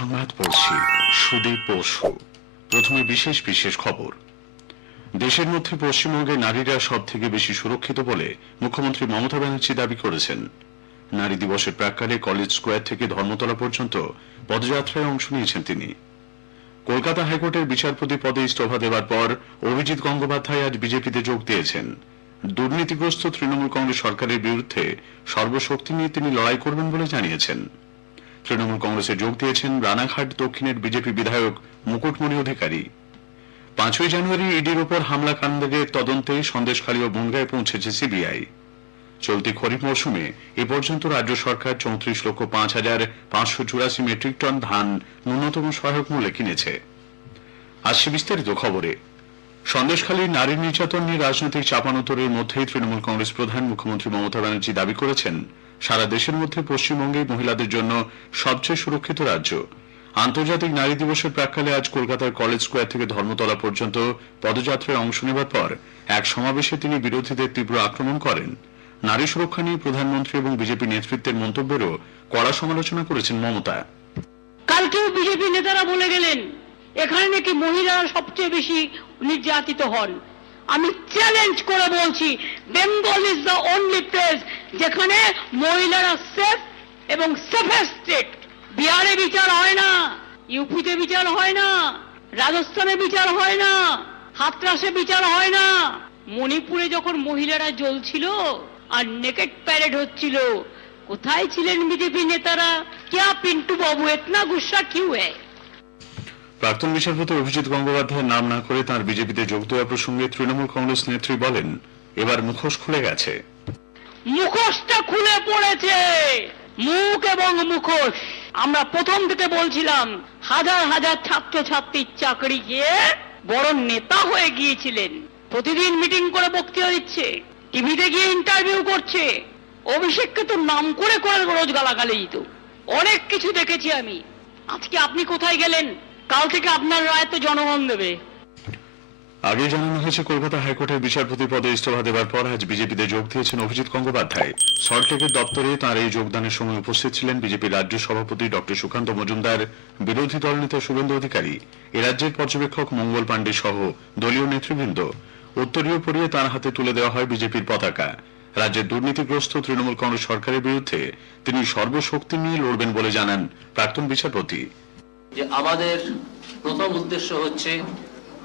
সংবাদ পড়ছি সুদীপ বসু। প্রথমে বিশেষ বিশেষ খবর। দেশের মধ্যে পশ্চিমবঙ্গে নারীরা সব থেকে বেশি সুরক্ষিত বলে মুখ্যমন্ত্রী মমতা ব্যানার্জি দাবি করেছেন। নারী দিবসের প্রাককালে কলেজ স্কোয়ার থেকে ধর্মতলা পর্যন্ত পদযাত্রায় অংশ নিয়েছেন তিনি। কলকাতা হাইকোর্টের বিচারপতি পদে ইস্তফা দেওয়ার পর অভিজিৎ গঙ্গোপাধ্যায় আজ বিজেপিতে যোগ দিয়েছেন। দুর্নীতিগ্রস্ত তৃণমূল কংগ্রেস সরকারের বিরুদ্ধে সর্বশক্তি নিয়ে তিনি লড়াই করবেন বলে জানিয়েছেন। তৃণমূল কংগ্রেসে যোগ দিয়েছেন রানাঘাট দক্ষিণের বিজেপি বিধায়ক মুকুটমণি অধিকারী। পাঁচই জানুয়ারি ইডির ওপর হামলা কাণ্ডের তদন্তে সন্দেশখালী ও বনগায় পৌঁছেছে সিবিআই। চলতি খরিফ মৌসুমে এ পর্যন্ত রাজ্য সরকার চৌত্রিশ লক্ষ পাঁচ হাজার পাঁচশো চুরাশি মেট্রিক টন ধান ন্যূনতম সহায়ক মূল্যে কিনেছে। বিস্তারিত খবরে। সন্দেশখালীর নারী নির্যাতন নিয়ে রাজনৈতিক চাপানোতরের মধ্যেই তৃণমূল কংগ্রেস প্রধান মুখ্যমন্ত্রী মমতা ব্যানার্জি দাবি করেছেন সারা দেশের মধ্যে পশ্চিমবঙ্গেই মহিলাদের জন্য সবচেয়ে সুরক্ষিত রাজ্য। আন্তর্জাতিক নারী দিবসের প্রাককালে আজ কলকাতার কলেজ স্কোয়ার থেকে ধর্মতলা পর্যন্ত পদযাত্রায় অংশ নেবার পর এক সমাবেশে তিনি বিরোধীদের তীব্র আক্রমণ করেন। নারী সুরক্ষা নিয়ে প্রধানমন্ত্রী এবং বিজেপি নেতৃত্বের মন্তব্যেরও কড়া সমালোচনা করেছেন মমতা। কালকেও বিজেপি নেতারা বলে গেলেন, এখানে নাকি মহিলারা সবচেয়ে বেশি নির্যাতিত হন। আমি চ্যালেঞ্জ করে বলছি Bengal is the only place যেখানে মহিলারা সেফ এবং সেফেস্ট স্টেট বিহারে বিচার হয় না, ইউপিতে বিচার হয় না, রাজস্থানে বিচার হয় না, হাতরাসে বিচার হয় না। মণিপুরে যখন মহিলারা জ্বলছিল আর নেকেট প্যারেড হচ্ছিল, কোথায় ছিলেন বিজেপি নেতারা? কেয়া পিন্টু বাবু? এতনা গুসা কিউ হ্যায়? প্রাক্তন বিচারপতি অভিজিৎ গঙ্গোপাধ্যায়ের নাম না করে তার বিজেপিতে যোগ দেওয়া প্রসঙ্গে তৃণমূল কংগ্রেস নেত্রী বলেন, এবার মুখোশ খুলে গেছে। মুখোশটা খুলে পড়েছে। মুখ এবং মুখোশ। আমরা প্রথম থেকে বলছিলাম, হাজার হাজার ছাত্র ছাত্রীর চাকরি গিয়ে বড় নেতা হয়ে গিয়েছিলেন। প্রতিদিন মিটিং করে বক্তৃতা দিচ্ছে, টিভিতে গিয়ে ইন্টারভিউ করছে। অভিষেককে তো নাম করে করে রোজ গালাগালি দিত। অনেক কিছু দেখেছি আমি। আজকে আপনি কোথায় গেলেন? কাল থেকে আপনার রায় তো জনগণ দেবে। আগে জানানো হয়েছে, কলকাতা হাইকোর্টের বিচারপতি পদে ইস্তফা দেওয়ার পর আজ বিজেপিতে যোগ দিয়েছেন অভিজিৎ গঙ্গোপাধ্যায়। সল্টলেকের দপ্তরে তার এই যোগদানের সময় উপস্থিত ছিলেন বিজেপির রাজ্য সভাপতি ডক্টর সুকান্ত মজুমদার, বিরোধী দলনেতা শুভেন্দু অধিকারী। রাজ্যের পর্যবেক্ষক মঙ্গল পাণ্ডে সহ দলীয় নেতৃবৃন্দ। উত্তরীয় পরিয়ে তার হাতে তুলে দেওয়া হয় বিজেপির পতাকা। রাজ্যের দুর্নীতিগ্রস্ত তৃণমূল কংগ্রেস সরকারের বিরুদ্ধে তিনি সর্বশক্তি নিয়ে লড়বেন বলে জানান প্রাক্তন বিচারপতি। আমাদের প্রথম উদ্দেশ্য হচ্ছে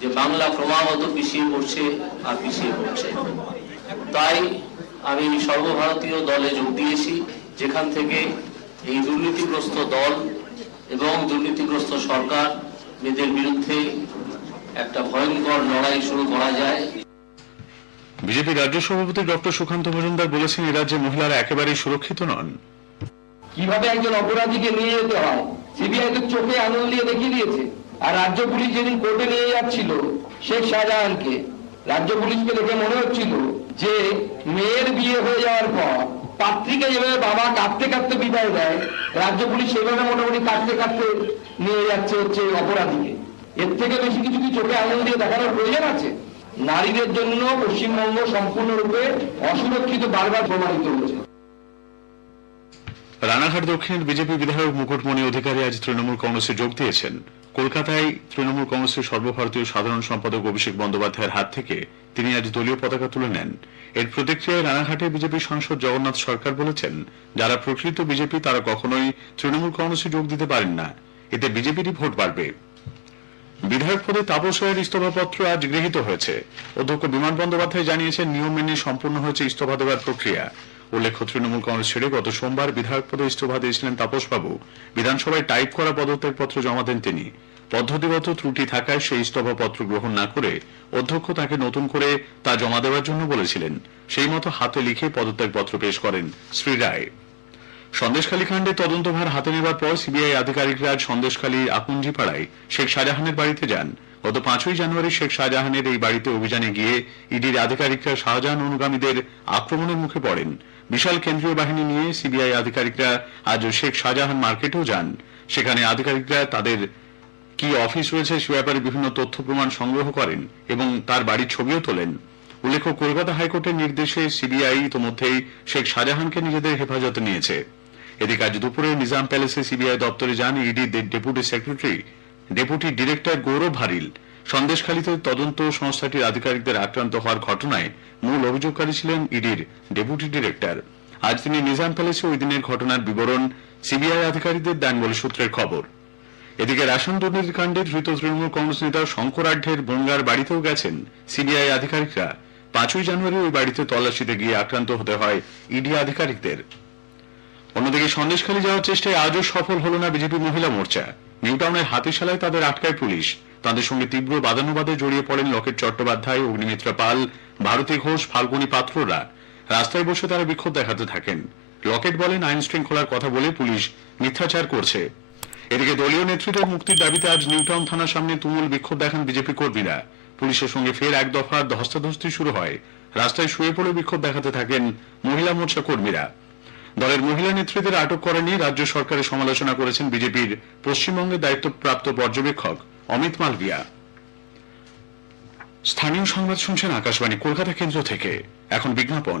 যে বাংলা ক্রমাগত পিছিয়ে পড়ছে আর পিছিয়ে পড়ছে। তাই আমি সর্বভারতীয় দলে যোগ দিয়েছি যেখান থেকে এই দুর্নীতিগ্রস্ত দল এবং দুর্নীতিগ্রস্ত সরকার এদের বিরুদ্ধে একটা ভয়ঙ্কর লড়াই শুরু করা যায়। বিজেপি রাজ্য সভাপতি ডক্টর সুকান্ত মজুমদার বলেছেন এ রাজ্যে মহিলারা একেবারেই সুরক্ষিত নন। কীভাবে একজন অপরাধীকে নিয়ে যেতে হয়? সিবিআই তো চোখে আঙুল দিয়ে দেখিয়ে দিয়েছে। আর রাজ্য পুলিশ যেদিন কোর্টে নিয়ে যাচ্ছিল শেখ শাহজাহানকে, রাজ্য পুলিশকে দেখে মনে হচ্ছিল যে মেয়ের বিয়ে হয়ে যাওয়ার পর পাত্রীকে যেভাবে বাবা কাঁদতে কাঁদতে বিদায় দেয়, রাজ্য পুলিশ সেভাবে মোটামুটি কাঁদতে কাঁদতে নিয়ে যাচ্ছে হচ্ছে অপরাধীকে। এর থেকে বেশি কিছু কি চোখে আঙুল দিয়ে দেখানোর প্রয়োজন আছে? নারীদের জন্য পশ্চিমবঙ্গ সম্পূর্ণরূপে অসুরক্ষিত বারবার প্রমাণিত হয়েছে। রানাঘাট দক্ষিণের বিজেপি বিধায়ক মুকুটমণি অধিকারী আজ তৃণমূল কংগ্রেসে যোগ দিয়েছেন। কলকাতায় তৃণমূল কংগ্রেসের সর্বভারতীয় সাধারণ সম্পাদক অভিষেক বন্দ্যোপাধ্যায়ের হাত থেকে তিনি আজ দলীয় পতাকা তুলে নেন। এর প্রতিক্রিয়ায় রানাঘাটে বিজেপি সাংসদ জগন্নাথ সরকার বলেছেন, যারা প্রকৃত বিজেপি, তারা কখনোই তৃণমূল কংগ্রেসে যোগ দিতে পারেন না। এতে বিজেপিরই ভোট বাড়বে। বিধায়ক পদে তাপস রায়ের ইস্তফাপত্র আজ গৃহীত হয়েছে। অধ্যক্ষ বিমান বন্দ্যোপাধ্যায় জানিয়েছেন, নিয়ম মেনে সম্পূর্ণ হয়েছে ইস্তফা দেওয়ার প্রক্রিয়া। উল্লেখ্য, তৃণমূল কংগ্রেস ছেড়ে গত সোমবার বিধায়ক পদে ইস্তফা দিয়েছিলেন তাপসবাবু। বিধানসভায় টাইপ করা পদত্যাগপত্র জমা দেন তিনি। পদ্ধতিগত ত্রুটি থাকায় সেই ইস্তফাপত্র গ্রহণ না করে অধ্যক্ষ তাকে নতুন করে তা জমা দেওয়ার জন্য বলেছিলেন। সেই মতো হাতে লিখে পদত্যাগপত্র পেশ করেন শ্রী রায়। সন্দেশখালী কাণ্ডে তদন্তভার হাতে নেবার পর সিবিআই আধিকারিকরা সন্দেশখালীর আকুঞ্জিপাড়ায় শেখ শাহজাহানের বাড়িতে যান। গত পাঁচই জানুয়ারি শেখ শাহজাহানের এই বাড়িতে অভিযানে গিয়ে ইডির আধিকারিকরা শাহজাহান অনুগামীদের আক্রমণের মুখে পড়েন। বিশাল কেন্দ্রীয় বাহিনী নিয়ে সিবিআই আধিকারিকরা আজ শেখ শাহজাহান মার্কেটেও যান। সেখানে আধিকারিকরা তাদের কি অফিস রয়েছে সে ব্যাপারে বিভিন্ন তথ্য প্রমাণ সংগ্রহ করেন এবং তার বাড়ির ছবিও তোলেন। উল্লেখ্য, কলকাতা হাইকোর্টের নির্দেশে সিবিআই ইতোমধ্যেই শেখ শাহজাহানকে নিজেদের হেফাজতে নিয়েছে। এদিকে আজ দুপুরে নিজাম প্যালেসে সিবিআই দপ্তরে যান ED deputy secretary, deputy director Gaurav Bharil সন্দেশখালীতে তদন্ত সংস্থাটির আধিকারিকদের আক্রান্ত হওয়ার ঘটনায় মূল অভিযোগকারী ছিলেন ইডির ডেপুটি ডিরেক্টর। আজ তিনি নিজাম প্যালেসে ওই দিনের ঘটনার বিবরণ সিবিআই আধিকারিকদের দেন বলে সূত্রের খবর। এদিকে রেশন দুর্নীতি কাণ্ডে ধৃত তৃণমূল কংগ্রেস নেতা শঙ্কর আঢ্যের বনগার বাড়িতেও গেছেন সিবিআই আধিকারিকরা। পাঁচই জানুয়ারি ওই বাড়িতে তল্লাশিতে গিয়ে আক্রান্ত হতে হয় ইডি আধিকারিকদের। অন্যদিকে সন্দেশখালী যাওয়ার চেষ্টায় আজও সফল হল না বিজেপি মহিলা মোর্চা। নিউটাউনের হাতিশালায় তাদের আটকায় পুলিশ। তাদের সঙ্গে তীব্র বাদানুবাদে জড়িয়ে পড়েন লকেট চট্টোপাধ্যায়, অগ্নিমিত্রা পাল, ভারতী ঘোষ, ফাল্গুনী পাত্ররা। রাস্তায় বসে তারা বিক্ষোভ দেখাতে থাকেন। লকেট বলেন আইন শৃঙ্খলার কথা বলে পুলিশ মিথ্যাচার করছে। এদিকে দলীয় নেতৃত্বের মুক্তির দাবিতে আজ নিউটাউন থানার সামনে তুমুল বিক্ষোভ দেখান বিজেপি কর্মীরা। পুলিশের সঙ্গে ফের এক দফা ধস্তাধস্তি শুরু হয়। রাস্তায় শুয়ে পড়ে বিক্ষোভ দেখাতে থাকেন মহিলা মোর্চা কর্মীরা। দলের মহিলা নেতৃত্বের আটক করা নিয়ে রাজ্য সরকারের সমালোচনা করেছেন বিজেপির পশ্চিমবঙ্গের দায়িত্বপ্রাপ্ত পর্যবেক্ষক অমিত মালভিয়া। স্থানীয় সংবাদ শুনছেন আকাশবাণী, কলকাতা কেন্দ্র থেকে। এখন বিজ্ঞাপন।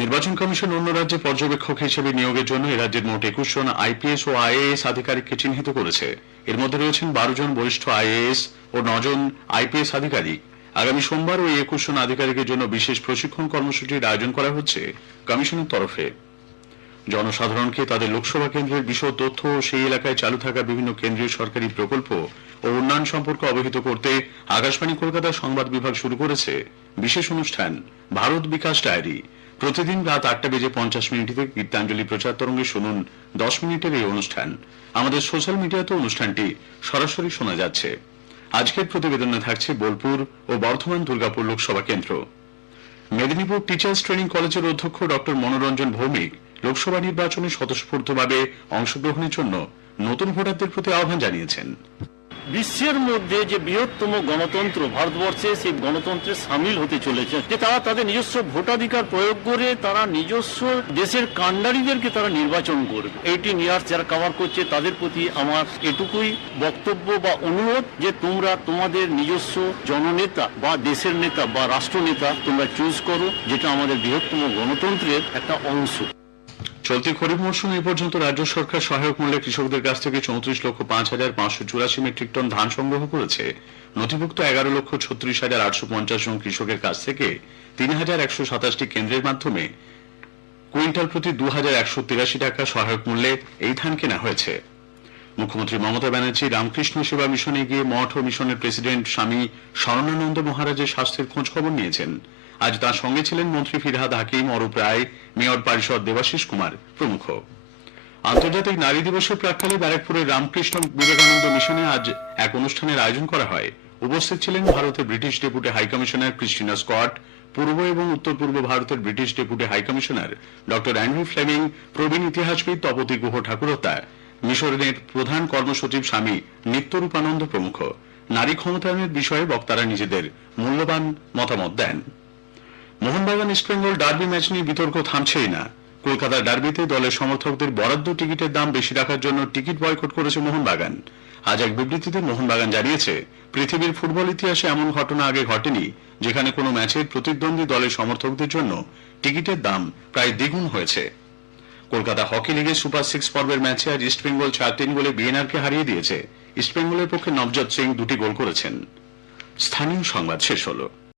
নির্বাচন কমিশন অন্য রাজ্যে পর্যবেক্ষক হিসেবে নিয়োগের জন্য এ রাজ্যের মোট একুশ জন আইপিএস ও আইএএস আধিকারিককে চিহ্নিত করেছে। এর মধ্যে রয়েছেন বারো জন বরিষ্ঠ আইএএস ও নজন আইপিএস আধিকারিক। আগামী সোমবার ওই একুশ জন আধিকারিকের জন্য বিশেষ প্রশিক্ষণ কর্মসূচির আয়োজন করা হচ্ছে কমিশনের তরফে। জনসাধারণকে তাদের লোকসভা কেন্দ্রের বিশদ তথ্য ও সেই এলাকায় চালু থাকা বিভিন্ন কেন্দ্রীয় সরকারি প্রকল্প ও উন্নয়ন সম্পর্কে অবহিত করতে আকাশবাণী কলকাতার সংবাদ বিভাগ শুরু করেছে। বিশেষ অনুষ্ঠান ভারত বিকাশ ডায়েরি। প্রতিদিন রাত আটটা বেজে পঞ্চাশ মিনিট থেকে গীতাঞ্জলি প্রচার তরঙ্গে শুনুন দশ মিনিটের এই অনুষ্ঠান। আমাদের সোশ্যাল মিডিয়াতে অনুষ্ঠানটি সরাসরি শোনা যাচ্ছে। আজকের প্রতিবেদনে থাকছে বোলপুর ও বর্ধমান দুর্গাপুর লোকসভা কেন্দ্র। মেদিনীপুর টিচার্স ট্রেনিং কলেজের অধ্যক্ষ ডক্টর মনোরঞ্জন ভৌমিক লোকসভা নির্বাচনে স্বতঃস্ফূর্তভাবে অংশগ্রহণের জন্য নতুন ভোটারদের প্রতি আহ্বান জানিয়েছেন। বিশ্বের মধ্যে যে বৃহত্তম গণতন্ত্র, ভারতবর্ষে সেই গণতন্ত্রে সামিল হতে চলেছে। যে তারা তাদের নিজস্ব ভোটাধিকার প্রয়োগ করে তারা নিজস্ব দেশের কাণ্ডারীদেরকে তারা নির্বাচন করবে। এইটি নিয়ার যারা কভার করছে, তাদের প্রতি আমার এটুকুই বক্তব্য বা অনুরোধ যে তোমরা তোমাদের নিজস্ব জননেতা বা দেশের নেতা বা রাষ্ট্রনেতা তোমরা চুজ করো, যেটা আমাদের বৃহত্তম গণতন্ত্রের একটা অংশ। চলতি খরিফ মৌসুমে এ পর্যন্ত রাজ্য সরকার সহায়ক মূল্যে কৃষকদের কাছ থেকে চৌত্রিশ লক্ষ পাঁচ হাজার পাঁচশো চুরাশি মেট্রিক টন ধান সংগ্রহ করেছে। নথিভুক্ত এগারো লক্ষ ছত্রিশ হাজার আটশো পঞ্চাশ জন কৃষকের কাছ থেকে তিন হাজার একশো সাতাশটি কেন্দ্রের মাধ্যমে কুইন্টাল প্রতি দু হাজার একশো তিরাশি টাকা সহায়ক মূল্যে এই ধান কেনা হয়েছে। মুখ্যমন্ত্রী মমতা ব্যানার্জি রামকৃষ্ণ সেবা মিশনে গিয়ে মঠ ও মিশনের প্রেসিডেন্ট স্বামী স্মরণানন্দ মহারাজের স্বাস্থ্যের খোঁজ খবর নিয়েছেন। আজ তার সঙ্গে ছিলেন মন্ত্রী ফিরহাদ হাকিম, অরূপ রায়, মেয়র পরিষদ দেবাশিস কুমার প্রমুখ। আন্তর্জাতিক নারী দিবসের প্রাক্কালে ব্যারাকপুরের রামকৃষ্ণ বিবেকানন্দ মিশনে আজ এক অনুষ্ঠানের আয়োজন করা হয়। উপস্থিত ছিলেন ভারতের British deputy high commissioner Christina Scott, পূর্ব এবং উত্তর পূর্ব ভারতের British deputy high commissioner doctor Andrew Fleming, প্রবীণ ইতিহাসবিদ তপতি গুহ ঠাকুরতা, মিশরের প্রধান কর্মসচিব স্বামী নিত্যরূপানন্দ প্রমুখ। নারী ক্ষমতায়নের বিষয়ে বক্তারা নিজেদের মূল্যবান মতামত দেন। মোহনবাগান ইস্টবেঙ্গল ডার্বি ম্যাচ নিয়ে বিতর্ক থামছেই না। কলকাতার ডার্বিতে দলের সমর্থকদের বরাদ্দ টিকিটের দাম বেশি রাখার জন্য টিকিট বয়কট করেছে মোহনবাগান। আজ এক বিবৃতিতে মোহনবাগান জানিয়েছে, পৃথিবীর ফুটবল ইতিহাসে এমন ঘটনা আগে ঘটেনি, যেখানে কোনো ম্যাচের প্রতিদ্বন্দ্বী দলের সমর্থকদের জন্য টিকিটের দাম প্রায় দ্বিগুণ হয়েছে। কলকাতা হকি লিগে সুপার সিক্স পর্বের ম্যাচে আজ ইস্টবেঙ্গল চার তিন গোলে বিএনআরকে হারিয়ে দিয়েছে। ইস্টবেঙ্গলের পক্ষে নবজত সিং দুটি গোল করেছেন। স্থানীয় সংবাদ শেষ হলো।